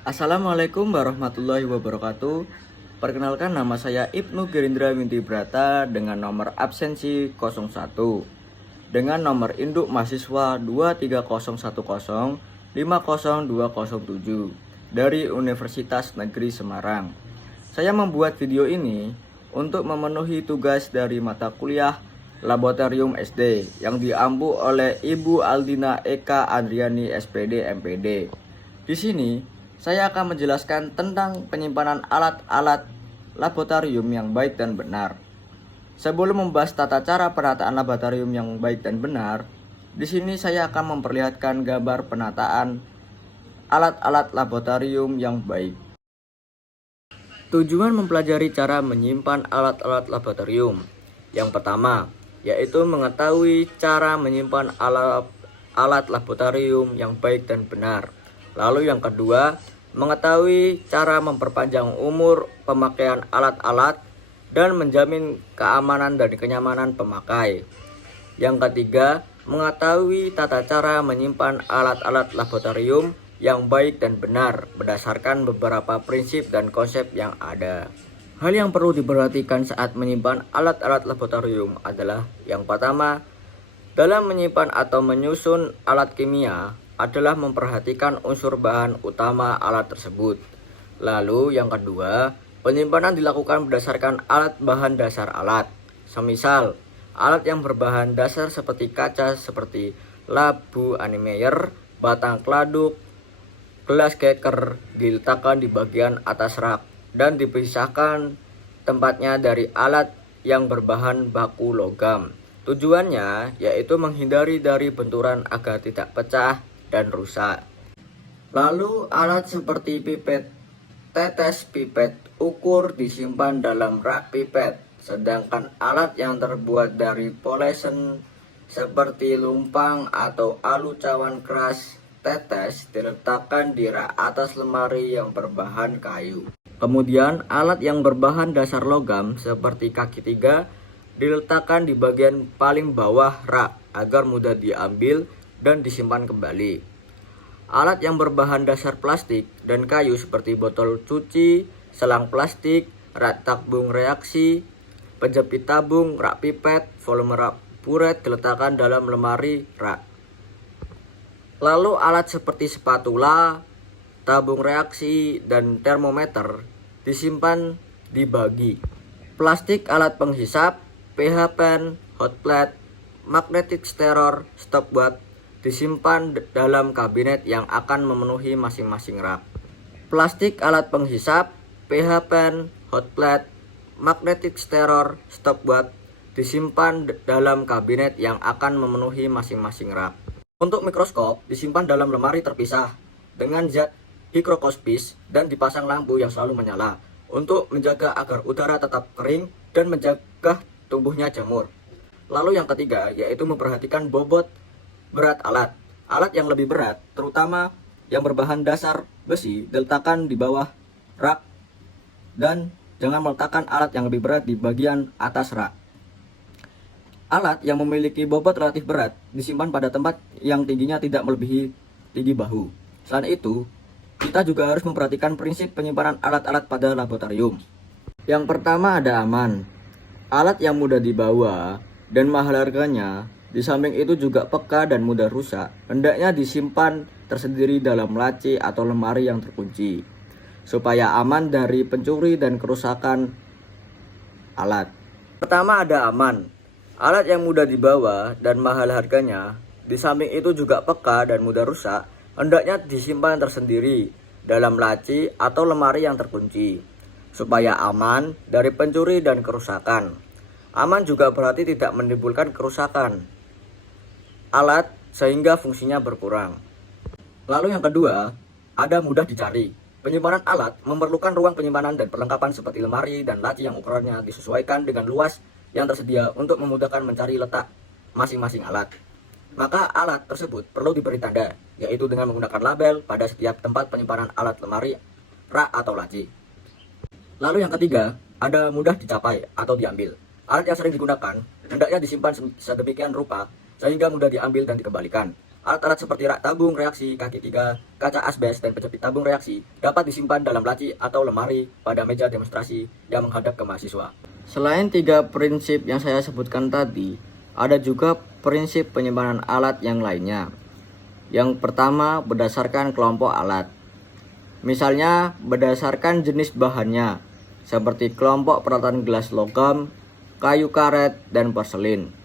Assalamualaikum warahmatullahi wabarakatuh. Perkenalkan, nama saya Ibnu Gerindra Winti Brata dengan nomor absensi 01 dengan nomor induk mahasiswa 23010 50207 dari Universitas Negeri Semarang. Saya membuat video ini untuk memenuhi tugas dari mata kuliah Laboratorium SD yang diampu oleh Ibu Aldina Eka Andriani SPD MPD. Di sini saya akan menjelaskan tentang penyimpanan alat-alat laboratorium yang baik dan benar. Sebelum membahas tata cara penataan laboratorium yang baik dan benar, di sini saya akan memperlihatkan gambar penataan alat-alat laboratorium yang baik. Tujuan mempelajari cara menyimpan alat-alat laboratorium. Yang pertama, yaitu mengetahui cara menyimpan alat laboratorium yang baik dan benar. Lalu yang kedua, mengetahui cara memperpanjang umur pemakaian alat-alat dan menjamin keamanan dan kenyamanan pemakai. Yang ketiga, mengetahui tata cara menyimpan alat-alat laboratorium yang baik dan benar berdasarkan beberapa prinsip dan konsep yang ada. Hal yang perlu diperhatikan saat menyimpan alat-alat laboratorium adalah yang pertama, dalam menyimpan atau menyusun alat kimia adalah memperhatikan unsur bahan utama alat tersebut. Lalu yang kedua, penyimpanan dilakukan berdasarkan alat bahan dasar alat. Semisal, alat yang berbahan dasar seperti kaca seperti labu animeyer, batang kladuk, gelas keker diletakkan di bagian atas rak dan dipisahkan tempatnya dari alat yang berbahan baku logam. Tujuannya yaitu menghindari dari benturan agar tidak pecah dan rusak. Lalu alat seperti pipet, tetes pipet ukur disimpan dalam rak pipet, sedangkan alat yang terbuat dari polesen seperti lumpang atau alu cawan keras tetes diletakkan di rak atas lemari yang berbahan kayu. Kemudian alat yang berbahan dasar logam seperti kaki tiga diletakkan di bagian paling bawah rak agar mudah diambil dan disimpan kembali. Alat yang berbahan dasar plastik dan kayu seperti botol cuci, selang plastik, rak tabung reaksi, penjepit tabung, rak pipet, volume rak buret diletakkan dalam lemari rak. Lalu alat seperti spatula, tabung reaksi, dan termometer disimpan dibagi. Plastik alat penghisap, pH pen, hot plate, magnetic stirrer, stopwatch disimpan dalam kabinet yang akan memenuhi masing-masing rak. Plastik alat penghisap, pH pen, hot plate, magnetic stirrer, stopwatch disimpan dalam kabinet yang akan memenuhi masing-masing rak. Untuk mikroskop disimpan dalam lemari terpisah dengan zat hikrokospis dan dipasang lampu yang selalu menyala untuk menjaga agar udara tetap kering dan menjaga tumbuhnya jamur. Lalu yang ketiga yaitu memperhatikan bobot berat alat. Alat yang lebih berat, terutama yang berbahan dasar besi, diletakkan di bawah rak dan jangan meletakkan alat yang lebih berat di bagian atas rak. Alat yang memiliki bobot relatif berat disimpan pada tempat yang tingginya tidak melebihi tinggi bahu. Selain itu, kita juga harus memperhatikan prinsip penyimpanan alat-alat pada laboratorium. Yang pertama ada aman. Alat yang mudah dibawa dan mahal harganya, di samping itu juga peka dan mudah rusak, hendaknya disimpan tersendiri dalam laci atau lemari yang terkunci, supaya aman dari pencuri dan kerusakan alat. Pertama ada aman. Alat yang mudah dibawa dan mahal harganya, di samping itu juga peka dan mudah rusak, hendaknya disimpan tersendiri dalam laci atau lemari yang terkunci, supaya aman dari pencuri dan kerusakan. Aman juga berarti tidak menimbulkan kerusakan alat sehingga fungsinya berkurang. Lalu yang kedua, ada mudah dicari. Penyimpanan alat memerlukan ruang penyimpanan dan perlengkapan seperti lemari dan laci yang ukurannya disesuaikan dengan luas yang tersedia untuk memudahkan mencari letak masing-masing alat. Maka alat tersebut perlu diberi tanda, yaitu dengan menggunakan label pada setiap tempat penyimpanan alat lemari, rak atau laci. Lalu yang ketiga, ada mudah dicapai atau diambil. Alat yang sering digunakan hendaknya disimpan sedemikian rupa sehingga mudah diambil dan dikembalikan. Alat-alat seperti rak tabung reaksi, kaki 3, kaca asbes, dan penjepit tabung reaksi dapat disimpan dalam laci atau lemari pada meja demonstrasi yang menghadap ke mahasiswa. Selain 3 prinsip yang saya sebutkan tadi, ada juga prinsip penyimpanan alat yang lainnya. Yang pertama, berdasarkan kelompok alat. Misalnya, berdasarkan jenis bahannya, seperti kelompok peralatan gelas logam, kayu karet, dan porselin.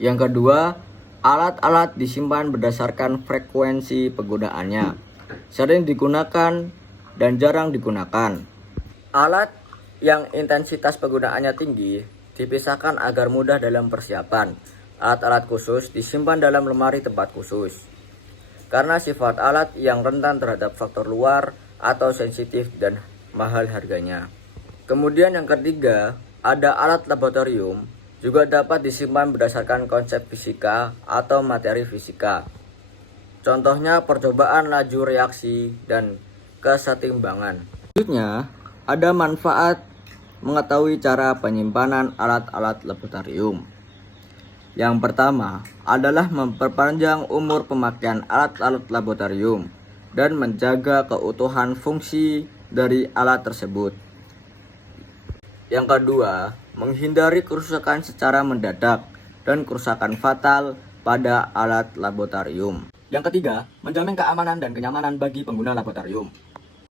Yang kedua, alat-alat disimpan berdasarkan frekuensi penggunaannya, sering digunakan dan jarang digunakan. Alat yang intensitas penggunaannya tinggi dipisahkan agar mudah dalam persiapan. Alat-alat khusus disimpan dalam lemari tempat khusus. Karena sifat alat yang rentan terhadap faktor luar atau sensitif dan mahal harganya. Kemudian yang ketiga, ada alat laboratorium, juga dapat disimpan berdasarkan konsep fisika atau materi fisika. Contohnya percobaan laju reaksi dan kesetimbangan. Selanjutnya, ada manfaat mengetahui cara penyimpanan alat-alat laboratorium. Yang pertama adalah memperpanjang umur pemakaian alat-alat laboratorium dan menjaga keutuhan fungsi dari alat tersebut. Yang kedua, menghindari kerusakan secara mendadak dan kerusakan fatal pada alat laboratorium. Yang ketiga, menjamin keamanan dan kenyamanan bagi pengguna laboratorium.